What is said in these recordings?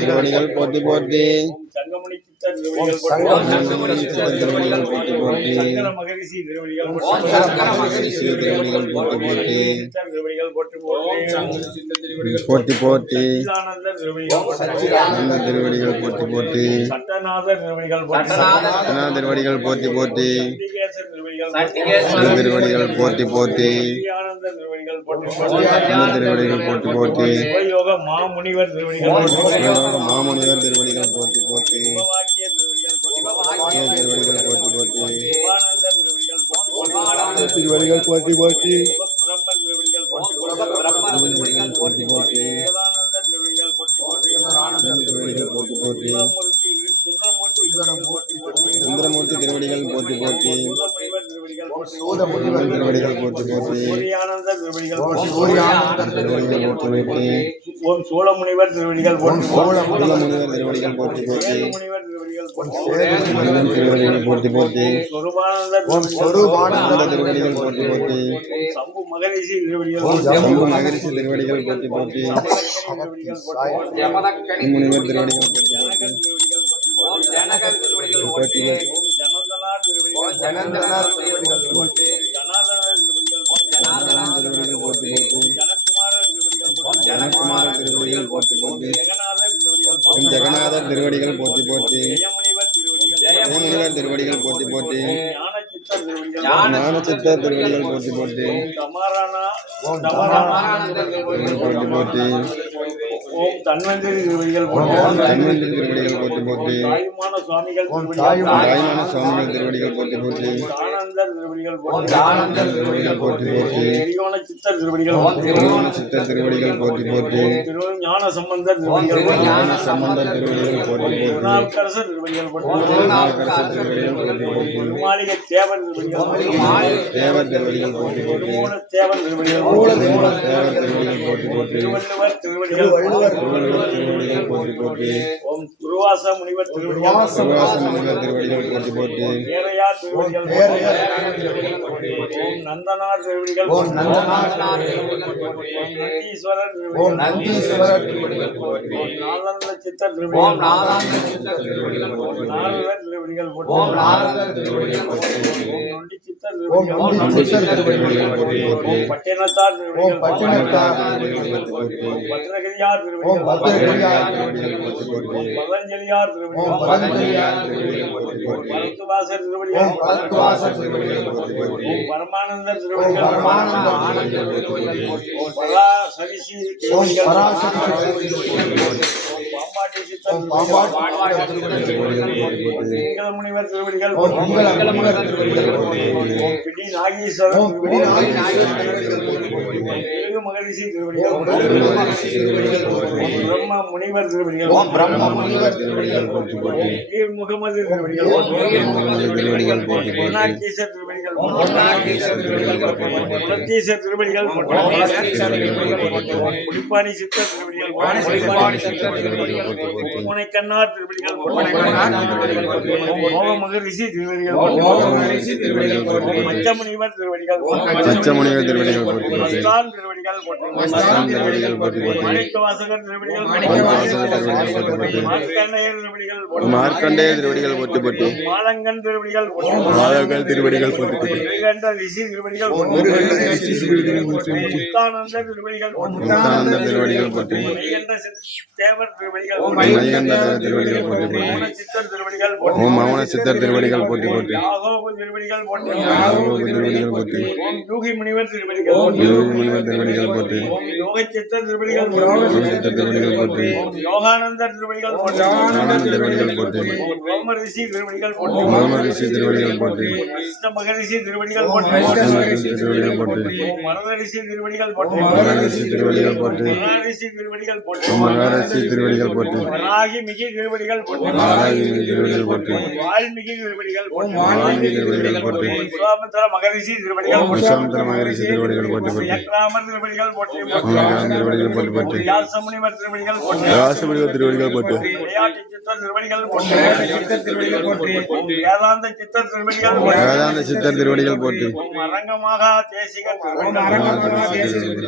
திருவடிகள் போற்றி போற்றி. சங்கமணி சித்தர் திருவடிகள் போற்றி போற்றி. சங்கர மகரிஷி திருவடிகள் போற்றி போற்றி. திருவடிகள் போற்றி போற்றி. போற்றி போற்றி. சச்சிதானந்த திருவடிகள் திருவடிகள் போற்றி போற்றி. சட்டநாத திருவடிகள் திருவடிகள் போற்றி போற்றி. சண்டிகேசர் திருவடிகள் போற்றி போற்றி. ஆனந்த திருவடிகள் திருவடிகள் போற்றி போற்றி. யோக மாமுனிவர் திருவடிகள் மாமுனிவர் திருவடிகள் போற்றி போற்றி. வாக்கிய திருவடிகள் திருவடிகள் போற்றி போற்றி. சிவானந்த திருவடிகள் திருவடிகள் போற்றி போற்றி. பிரம்ம திருவடிகள் போற்றி போற்றி. சிவானந்த திருவடிகள் திருவடிகள் போற்றி போற்றி. சுந்தரமூர்த்தி திருவடிகள் போற்றி போற்றி. திருவடிகள் போற்றி போற்றி. சூரியானந்த திருவடிகள் திருவடிகள் போற்றி போற்றி. ஓம் சோழமுனிவர் திருவடிகள் முனிவர் திருவடிகள் போற்றி போற்றி. முனிவர் திருவடிகள் திருவடிகள் போற்றி போற்றி. சொரூபானந்த திருவடிகள் போற்றி போற்றி. சம்பு மகரிஷி திருவடிகள் மகரிஷி திருவடிகள் போற்றி போற்றி. முனிவர் திருவடிகள் போற்றி போற்றி. ஜனகர் திருவடிகள் போற்றி போற்றி. ஓம் ஜனந்தனார் திருவடிகள் ஜனந்தனார் திருவடிகள் ஜனார்தனர் திருவடிகள் போற்றி போற்றி. ஜனகுமாரர் திருவடிகள் ஜனகுமார திருவடிகள் போற்றி போற்றி. ஜெகநாதர் திருவடிகள் ஜெகநாதர் திருவடிகள் போற்றி போற்றி. ஜெயமுனிவர் திருவடிகள் முனிவர் திருவடிகள் போற்றி போற்றி. ஞானசித்தர் திருவடிகள் ஞானசித்தர் திருவடிகள் போற்றி போற்றி. தமரானந்தர் போற்றி போற்றி. ஓம் தன்வந்திரி திருவடிகள் தன்வந்திரி திருவடிகள் போற்றி போற்றி. தாயுமான சுவாமிகள் தாய்மான சுவாமிகள் திருவடிகள் போற்றி போற்றி. ஆனந்தர் திருவடிகள் ஆனந்தர் திருவடிகள் போற்றி போற்றி. திரியோண சித்தர் திருவடிகள் திருவோண சித்தர் திருவடிகள் போற்றி போற்றி. ஞான சம்பந்தர் திருவடிகள் ஞான சம்பந்தர் திருவடிகள் போற்றி போற்றி. திருநாவுக்கரசர் திருவடிகள் திருநாவுக்கரசர் திருவடிகள் போற்றி போற்றி. திருமாளிகை தேவர் திருவடிகள் தேவர் திருவடிகள் போற்றி போற்றி. தேவர் திருவடிகள் தேவர் திருவடிகள் போற்றி போற்றி. திருவள்ளுவர் திருவடிகள் திருவடிகள் போற்றி போற்றி. ஓம் துருவாச முனிவர் திருவடிகள் சுவாச முனிவர் திருவடிகள் போற்றி போற்றி. ஏரையா திருவடிகள் ஓம் நந்தனார் திருவடிகள் நந்தீஸ்வரர் திருவடிகள் நாதந்த சித்தர் திருவடிகள் நாரதர் திருவடிகள் நொண்டி சித்தர் திருவடிகள் பட்டினத்தார் திருவடிகள் பத்ரகிரியார் திருவடிகள் பதஞ்சலியார் திருவடிகள் பரத்துவாசர் திருவடிகள் பரமானந்தர் திருவடிகள் பராசரிசி பாம்பாட்டி சித்தர் முனிவர் திருவடிகள் பிடி நாகேஸ்வரர் மகரிஷி திருவடிகள் பிரம்ம முனிவர் திருவடிகள் முகமது திருவடிகள் மீனாட்சீசர் திருவடிகள் புலத்தீசர் திருவடிகள் புலிப்பாணி சித்தர் திருவடிகள் பூனைக்கண்ணார் திருவடிகள் மோக மகரிஷி திருவடிகள் மச்சமுனிவர் திருவடிகள் மச்சமுனிவர் திருவடிகள் மார்க்கண்டேய திருவடிகள் போற்றி போற்றி. மாலங்கன் திருவடிகள் மாலங்கன் திருவடிகள் போற்றி போற்றி. ரிஷி திருவடிகள் முத்தானந்த திருவடிகள் போற்றி. தேவர் திருவடிகள் திருவடிகள் போற்றி போற்றி. சித்தர் திருவடிகள் ஓம் மௌன சித்தர் திருவடிகள் போற்றி போற்றி. திருவடிகள் போற்றி. திருவடிகள் போற்றி. ஓம் யோகி முனிவர் திருவடிகள் முனிவர் திருவடிகள் போற்றி. ஓம் யோக சித்தர் திருவடிகள் சித்தர் திருவடிகள் போற்றி. ஓம் யோகானந்தர் திருவடிகள் திருவடிகள் போற்றி. ஓம் ரோம ரிஷி திருவடிகள் போற்றி. மோம ரிஷி திருவடிகள் போற்றி. கிருஷ்ண மகரிஷி திருவடிகள் போற்றி. திருவடிகள் போற்றி. ஓம் மரத ரிஷி திருவடிகள் போற்றி. ரிஷி திருவடிகள் போற்றி. மகாரிஷி திருவடிகள் போற்றி. மகாரிஷி திருவடிகள் போற்றி. வராகி மிகி திருவடிகள் போற்றி. திருவடிகள் திருவடிகள் போற்றி வால்மீகி திருவடிகள் போற்றி வால்மீகி திருவடிகள் போற்றி விஸ்வாமித்திர மகரிஷி திருவடிகள் போற்றி விஸ்வாமித்திர மகரிஷி திருவடிகள் போற்றி போற்றி யக்ராமர் திருவடிகள் போற்றி உலகம் திருவடிகள் போற்றி போற்றி வியாசமுனிவர் திருவடிகள் போற்றி ராசபடிவ திருவடிகள் போற்றி விளையாட்டு சித்தர் திருவடிகள் போற்றி திருவடிகள் போற்றி வேதாந்த சித்தர் திருவடிகள் போற்றி வேதாந்த சித்தர் திருவடிகள் போற்றி அரங்கமாக தேசிகர் திருவடிகள்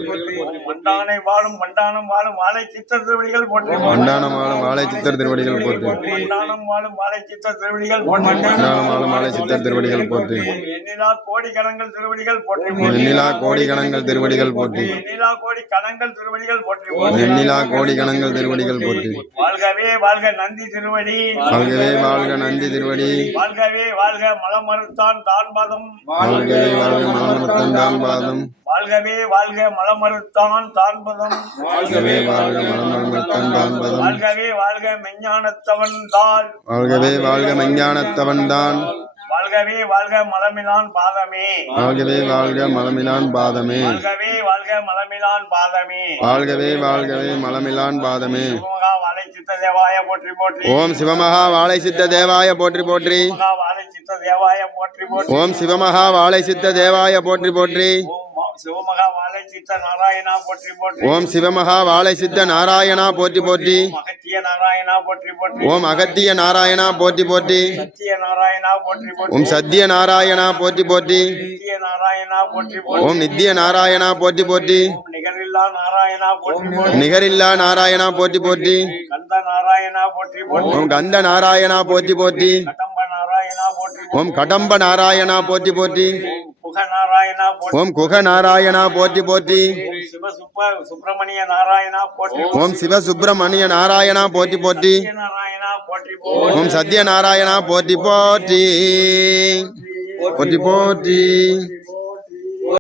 போற்றி மண்டானை வாழும் மண்டானம் வாழும் வாழை சித்தர் திருவடிகள் போற்றி மண்டானமாலும் வாழை சித்தர் திருவடிகள் போற்றி மண்டானம் வாழும் வாழை சித்தர் திருவடிகள் போற்றி மண்டானமாலும் வாழை சித்தர் திருவடிகள் போற்றி எண்ணிலா கோடி கணங்கள் திருவடிகள் போற்றி எண்ணிலா கோடி கணங்கள் திருவடிகள் போற்றி எண்ணிலா கோடி கணங்கள் திருவடிகள் போற்றி எண்ணிலா கோடி கணங்கள் திருவடிகள் போற்றி வாழ்கவே வாழ்க நந்தி திருவடி வாழ்கவே வாழ்க நந்தி திருவடி வாழ்கவே வாழ்க மலமறுத்தான் தான் பாதம் வாழ்கவே வாழ்க மலமரத்தன் தான் பாதம் வாழ்கவே வாழ்க மலமறுத்தான் தான் பதம் வாழ்கவே வாழ்க மலமரத்தன் தான் பதம் வாழ்கவே வாழ்க மெஞ்ஞானத்தவன் தாள் வாழ்கவே வாழ்க மெஞ்ஞானத்தவன் தான் வாழ்கவே வாழ்க மலமிலான் பாதமே வாழ்கவே வாழ்க மலமிலான் பாதமே வாழ்கவே வாழ்க மலமிலான் பாதமே வாழ்கவே வாழ்கவே மலமிலான் பாதமே மகா வாழை சித்த தேவாய போற்றி போற்றி ஓம் சிவமகா வாழை சித்த தேவாய போற்றி போற்றி மகா வாழை சித்த தேவாய போற்றி போற்றி ஓம் சிவமகா வாழை சித்த தேவாய போற்றி போற்றி ஓம் சிவமகா வாழை சித்த நாராயணா போற்றி போற்றி ஓம் சிவமகா வாழை சித்த நாராயணா போற்றி போற்றி அகத்திய நாராயணா போற்றி போற்றி ஓம் அகத்திய நாராயணா போற்றி போற்றி சத்திய நாராயணா போற்றி போற்றி ஓம் சத்திய நாராயணா போற்றி போற்றி நித்திய நாராயணா போற்றி போற்றி ஓம் நித்திய நாராயணா போற்றி போற்றி ஓம் நிகரில்லா நாராயணா போற்றி போற்றி நிகரில்லா நாராயணா போற்றி போற்றி கந்த நாராயணா போற்றி போற்றி ஓம் கந்த நாராயணா போற்றி போற்றி கடம்ப நாராயணா போற்றி ஓம் கடம்ப நாராயணா போற்றி போற்றி புக நாராயணா போற்றி ஓம் குக நாராயணா போற்றி போற்றி சுப்பிரமணிய நாராயணா போற்றி ஓம் சிவ சுப்பிரமணிய நாராயணா போற்றி போற்றி நாராயணா போற்றி போற்றி ஓம் சத்ய நாராயணா போற்றி போற்றி போற்றி போற்றி